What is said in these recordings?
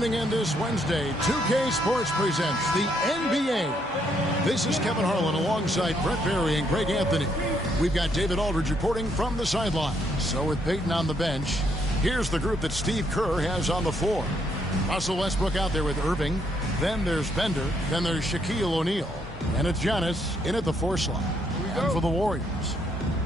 tuning in this Wednesday. 2K Sports presents the NBA. This is Kevin Harlan alongside Brett Berry and Greg Anthony. We've got David Aldridge reporting from the sideline. So with Peyton on the bench, here's the group that Steve Kerr has on the floor. Russell Westbrook out there with Irving. Then there's Bender. Then there's Shaquille O'Neal. And it's Giannis in at the 4 slot. And for the Warriors,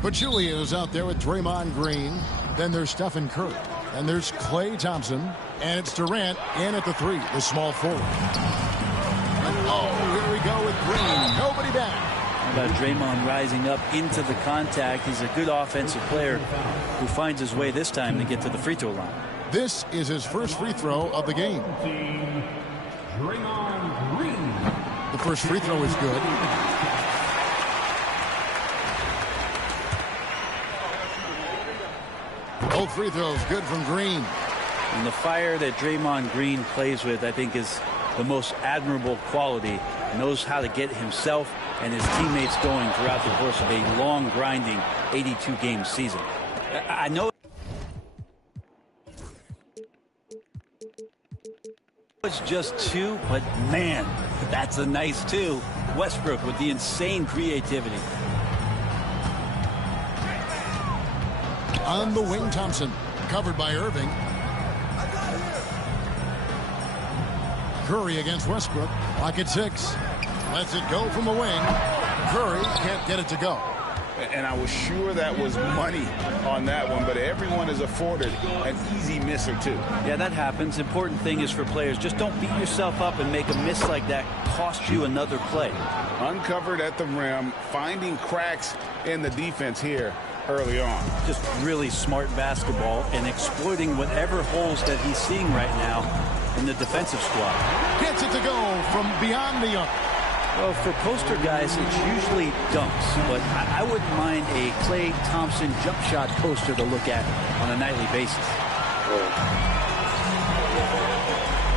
Pachulia is out there with Draymond Green. Then there's Stephen Curry. And there's Klay Thompson. And it's Durant in at the 3, the small forward. And here we go with Green. Nobody back. How about Draymond rising up into the contact? He's a good offensive player who finds his way this time to get to the free throw line. This is his first free throw of the game. Draymond Green. The first free throw is good. Both free throws good from Green. And the fire that Draymond Green plays with, I think, is the most admirable quality. Knows how to get himself and his teammates going throughout the course of a long, grinding 82-game season. I know it's just 2, but man, that's a nice 2. Westbrook with the insane creativity. On the wing, Thompson, covered by Irving. Curry against Westbrook. Clock at 6. Lets it go from the wing. Curry can't get it to go. And I was sure that was money on that one, but everyone is afforded an easy miss or 2. Yeah, that happens. Important thing is for players, just don't beat yourself up and make a miss like that cost you another play. Uncovered at the rim, finding cracks in the defense here early on. Just really smart basketball and exploiting whatever holes that he's seeing right now in the defensive squad. Gets it to go from beyond the arc. Well, for poster guys, it's usually dunks, but I wouldn't mind a Klay Thompson jump shot poster to look at on a nightly basis.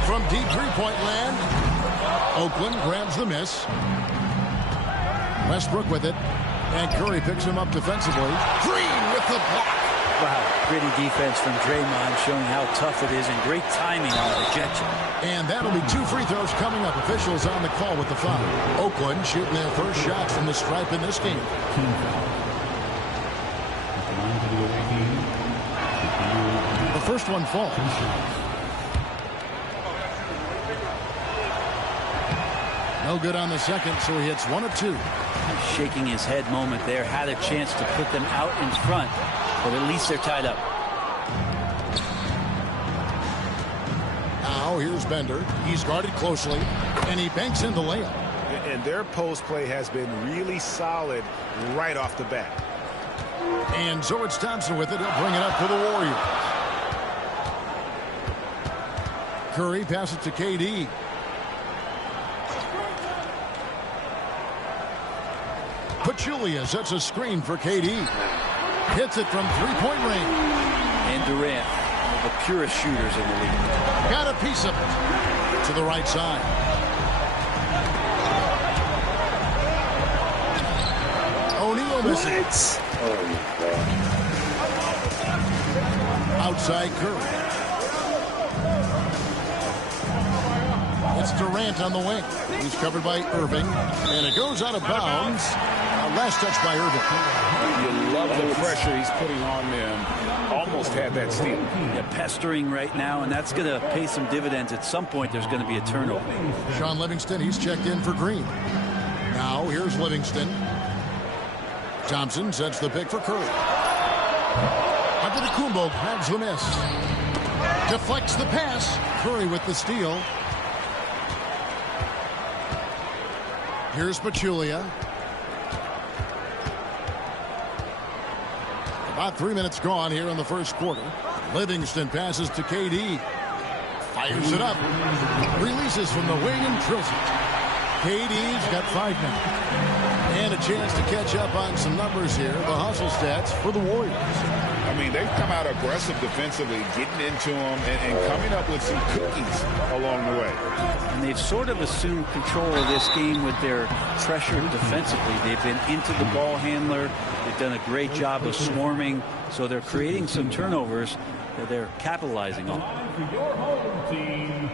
From deep three-point land, Oakland grabs the miss. Westbrook with it, and Curry picks him up defensively. Green with the block. Wow, gritty defense from Draymond, showing how tough it is, and great timing on the rejection. And that'll be 2 free throws coming up. Officials on the call with the foul. Oakland shooting their first shot from the stripe in this game. The first one falls. No good on the second, so he hits 1 of 2. Shaking his head moment there. Had a chance to put them out in front, but at least they're tied up. Now here's Bender. He's guarded closely, and he banks in the layup. And their post play has been really solid right off the bat. And so it's Thompson with it. He'll bring it up for the Warriors. Curry passes to KD. Pachulia sets a screen for KD. Hits it from three-point range. And Durant, one of the purest shooters in the league. Got a piece of it. To the right side. O'Neal misses. Outside Curry. It's Durant on the wing. He's covered by Irving. And it goes out of bounds. Last touch by Irving. You love the pressure he's putting on them. Almost had that steal. Yeah, pestering right now, and that's going to pay some dividends. At some point, there's going to be a turnover. Sean Livingston, he's checked in for Green. Now, here's Livingston. Thompson sets the pick for Curry. Antetokounmpo grabs the miss. Deflects the pass. Curry with the steal. Here's Pachulia. About 3 minutes gone here in the first quarter. Livingston passes to KD. Fires it up. Releases from the wing and drills it. KD's got 5 now. And a chance to catch up on some numbers here. The hustle stats for the Warriors. I mean, they've come out aggressive defensively, getting into them and coming up with some cookies along the way. And they've sort of assumed control of this game with their pressure defensively. They've been into the ball handler. They've done a great job of swarming. So they're creating some turnovers that they're capitalizing on. Your home team,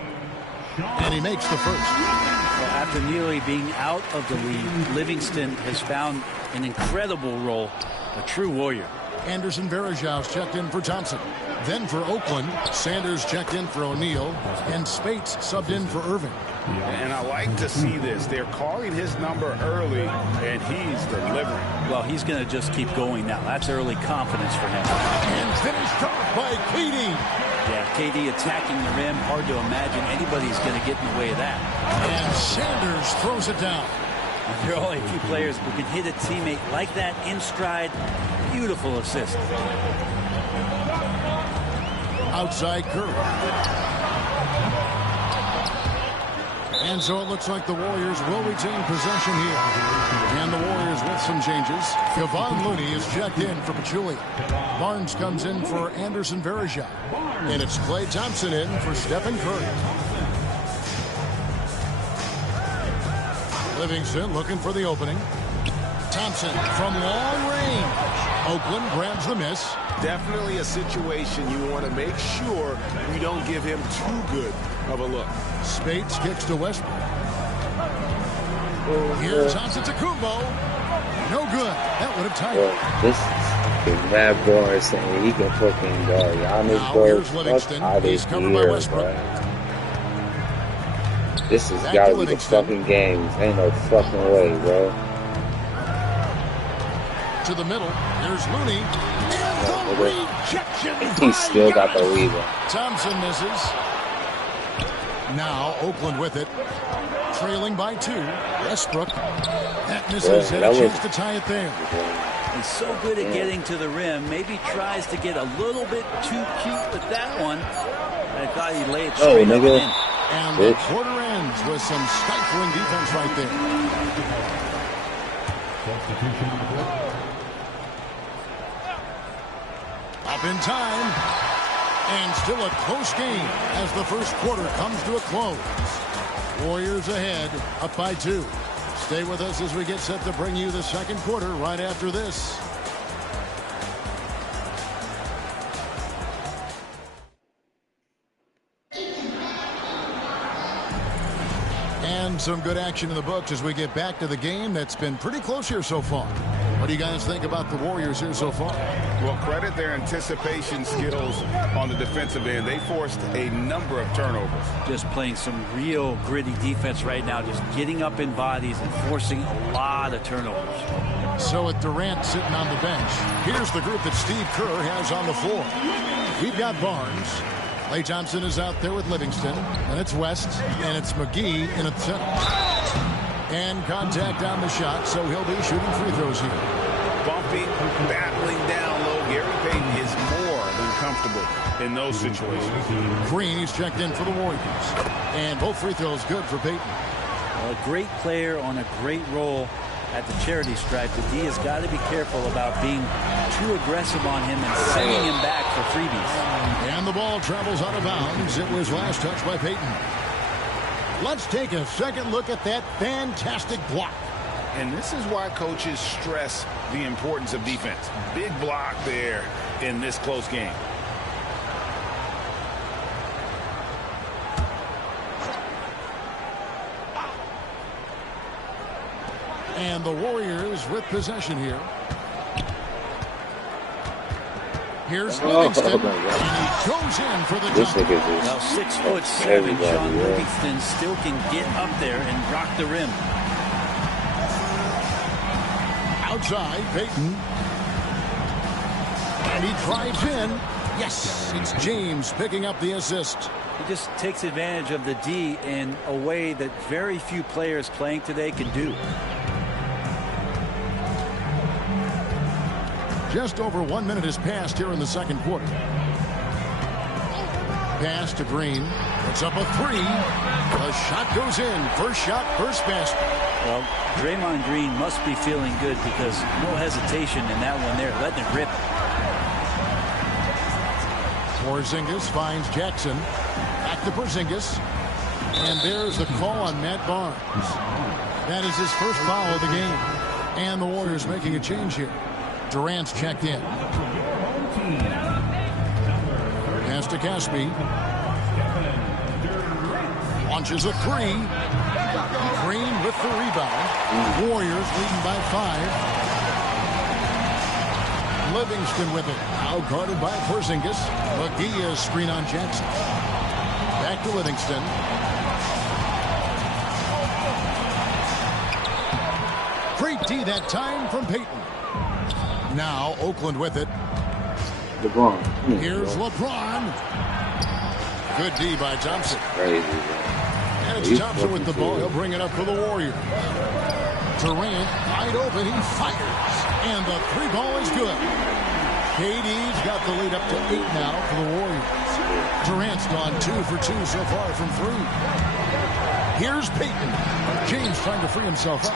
And he makes the first. Well, after nearly being out of the lead, Livingston has found an incredible role, a true warrior. Anderson Varejau's checked in for Thompson. Then for Oakland, Sanders checked in for O'Neal, and Spates subbed in for Irving. And I like to see this. They're calling his number early, and he's delivering. Well, he's going to just keep going now. That's early confidence for him. And finished off by KD. Yeah, KD attacking the rim. Hard to imagine anybody's going to get in the way of that. And Sanders throws it down. There are only a few players who can hit a teammate like that in stride. Beautiful assist. Outside Curry. And so it looks like the Warriors will retain possession here. And the Warriors with some changes. Kevon Looney is checked in for Pachulia. Barnes comes in for Anderson Varejao. And it's Klay Thompson in for Stephen Curry. Livingston looking for the opening. Thompson from long range. Oakland grabs the miss. Definitely a situation you want to make sure you don't give him too good of a look. Spates kicks to Westbrook. Here's Antetokounmpo. No good. That would have tied it. This is Matt boring saying he can fucking go. Now Giannis, here's bro, Livingston. fuck out He's of covered by here, Westbrook. bro. This has Back got to to be the Livingston. fucking game. Ain't no fucking way, bro. To the middle. Here's Looney. And the rejection. He still got the lead. Thompson misses. Now Oakland with it. Trailing by 2. Westbrook. That misses. Yeah, And that a chance was- to tie it there. He's so good at getting to the rim. Maybe tries to get a little bit too cute with that one. I thought he'd lay it straight up and nigga. in. And the Bitch. quarter ends with some stifling defense right there. Up in time. And still a close game as the first quarter comes to a close. Warriors ahead, up by 2. Stay with us as we get set to bring you the second quarter right after this. And some good action in the books as we get back to the game that's been pretty close here so far. What do you guys think about the Warriors here so far? Well, credit their anticipation skills on the defensive end. They forced a number of turnovers. Just playing some real gritty defense right now. Just getting up in bodies and forcing a lot of turnovers. So with Durant sitting on the bench, here's the group that Steve Kerr has on the floor. We've got Barnes. Klay Thompson is out there with Livingston. And it's West. And it's McGee in at center. And contact on the shot, so he'll be shooting free throws here. Bumping, battling down low. Gary Payton is more than comfortable in those situations. Green, he's checked in for the Warriors. And both free throws good for Payton. A great player on a great role at the charity stripe. The D has got to be careful about being too aggressive on him and sending him back for freebies. And the ball travels out of bounds. It was last touched by Payton. Let's take a second look at that fantastic block. And this is why coaches stress the importance of defense. Big block there in this close game. And the Warriors with possession here. Here's Livingston. my God. And he goes in for the This dunk. nigga Now just 6'7", everybody, Sean yeah. Livingston still can get up there and rock the rim. Outside, Payton. And he drives in. Yes, it's James picking up the assist. He just takes advantage of the D in a way that very few players playing today can do. Just over 1 minute has passed here in the second quarter. Pass to Green. It's up a 3. The shot goes in. First shot, first basket. Well, Draymond Green must be feeling good because no hesitation in that one there, letting it rip. Porzingis finds Jackson. Back to Porzingis. And there's the call on Matt Barnes. That is his first foul of the game. And the Warriors making a change here. Durant's checked in. Pass to Caspi. Launches a three. Green with the rebound. Warriors leading by 5. Livingston with it. Out guarded by Porzingis. McGee screen on Jackson. Back to Livingston. Great D that time from Payton. Now Oakland with it. LeBron. Here's LeBron. Good D by Thompson. Crazy, And it's Thompson with the ball. He'll bring it up for the Warriors. Durant wide open. He fires. And the three ball is good. KD's got the lead up to 8 now for the Warriors. Durant's gone 2 for 2 so far from 3. Here's Payton. James trying to free himself up.